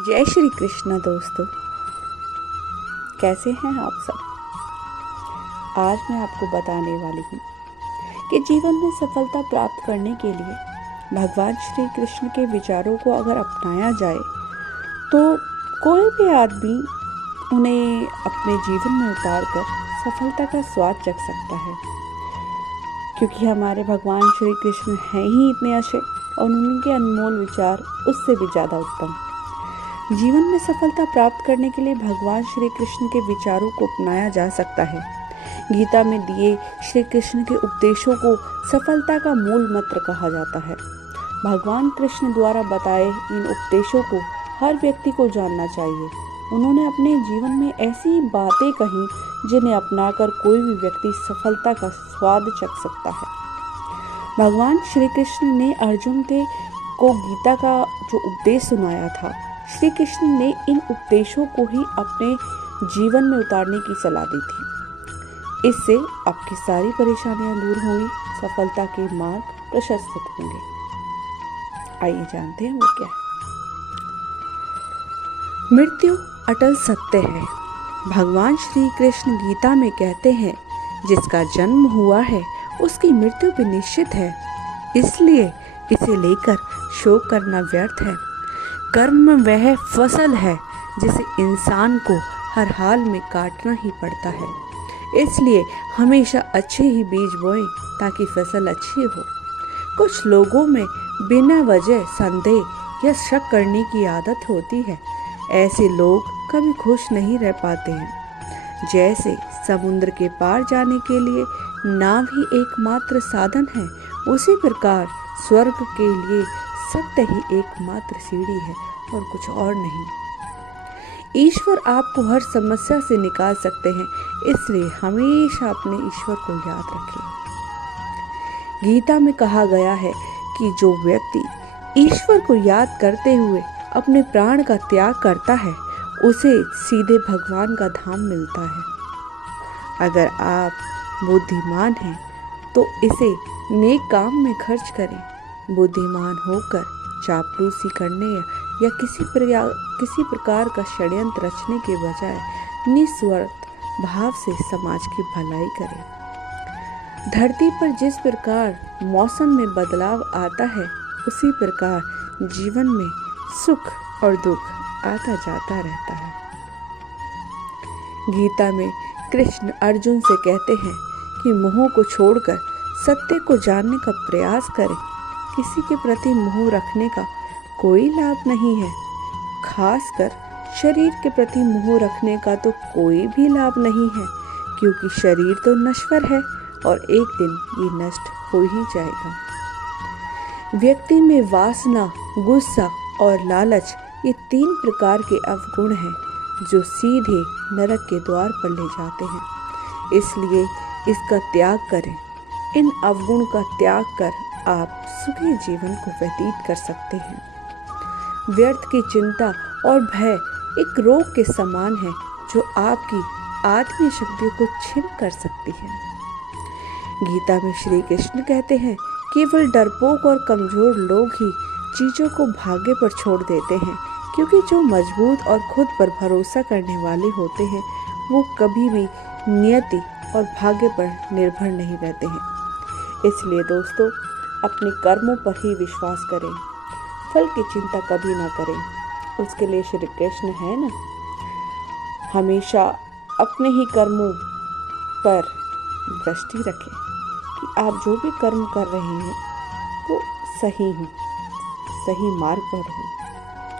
जय श्री कृष्ण दोस्तों, कैसे हैं आप सब। आज मैं आपको बताने वाली हूँ कि जीवन में सफलता प्राप्त करने के लिए भगवान श्री कृष्ण के विचारों को अगर अपनाया जाए तो कोई भी आदमी उन्हें अपने जीवन में उतारकर सफलता का स्वाद चख सकता है, क्योंकि हमारे भगवान श्री कृष्ण हैं ही इतने अच्छे और उनके अनमोल विचार उससे भी ज़्यादा उत्तम। जीवन में सफलता प्राप्त करने के लिए भगवान श्री कृष्ण के विचारों को अपनाया जा सकता है। गीता में दिए श्री कृष्ण के उपदेशों को सफलता का मूल मंत्र कहा जाता है। भगवान कृष्ण द्वारा बताए इन उपदेशों को हर व्यक्ति को जानना चाहिए। उन्होंने अपने जीवन में ऐसी बातें कही जिन्हें अपनाकर कोई भी व्यक्ति सफलता का स्वाद चख सकता है। भगवान श्री कृष्ण ने अर्जुन को गीता का जो उपदेश सुनाया था, श्री कृष्ण ने इन उपदेशों को ही अपने जीवन में उतारने की सलाह दी थी। इससे आपकी सारी परेशानियां दूर होंगी, सफलता के मार्ग प्रशस्त होंगे। आइए जानते हैं वो क्या है। मृत्यु अटल सत्य है। भगवान श्री कृष्ण गीता में कहते हैं, जिसका जन्म हुआ है उसकी मृत्यु भी निश्चित है, इसलिए इसे लेकर शोक करना व्यर्थ है। कर्म वह फसल है जिसे इंसान को हर हाल में काटना ही पड़ता है, इसलिए हमेशा अच्छे ही बीज बोएं ताकि फसल अच्छी हो। कुछ लोगों में बिना वजह संदेह या शक करने की आदत होती है। ऐसे लोग कभी खुश नहीं रह पाते हैं। जैसे समुद्र के पार जाने के लिए नाव ही एकमात्र साधन है, उसी प्रकार स्वर्ग के लिए सत्य ही एकमात्र सीढ़ी है और कुछ और नहीं। ईश्वर आपको हर समस्या से निकाल सकते हैं, इसलिए हमेशा अपने ईश्वर को याद रखें। गीता में कहा गया है कि जो व्यक्ति ईश्वर को याद करते हुए अपने प्राण का त्याग करता है, उसे सीधे भगवान का धाम मिलता है। अगर आप बुद्धिमान हैं तो इसे नेक काम में खर्च करें। बुद्धिमान होकर चापलूसी करने या किसी प्रकार का षड्यंत्र रचने के बजाय निस्वार्थ भाव से समाज की भलाई करें। धरती पर जिस प्रकार मौसम में बदलाव आता है, उसी प्रकार जीवन में सुख और दुख आता जाता रहता है। गीता में कृष्ण अर्जुन से कहते हैं कि मोह को छोड़कर सत्य को जानने का प्रयास करें। किसी के प्रति मोह रखने का कोई लाभ नहीं है, खासकर शरीर के प्रति मोह रखने का तो कोई भी लाभ नहीं है, क्योंकि शरीर तो नश्वर है और एक दिन ये नष्ट हो ही जाएगा। व्यक्ति में वासना, गुस्सा और लालच ये 3 प्रकार के अवगुण हैं जो सीधे नरक के द्वार पर ले जाते हैं, इसलिए इसका त्याग करें। इन अवगुण का त्याग कर आप सुखी जीवन को व्यतीत कर सकते हैं। व्यर्थ की चिंता और भय एक रोग के समान है जो आपकी आत्मीय शक्तियों को छीन कर सकती है। गीता में श्री कृष्ण कहते हैं, केवल डरपोक और कमजोर लोग ही चीजों को भाग्य पर छोड़ देते हैं, क्योंकि जो मजबूत और खुद पर भरोसा करने वाले होते हैं वो कभी भी नियति और भाग्य पर निर्भर नहीं रहते हैं। इसलिए दोस्तों, अपने कर्मों पर ही विश्वास करें, फल की चिंता कभी ना करें। उसके लिए श्री कृष्ण है ना, हमेशा अपने ही कर्मों पर दृष्टि रखें कि आप जो भी कर्म कर रहे हैं वो सही हो, सही मार्ग पर हो।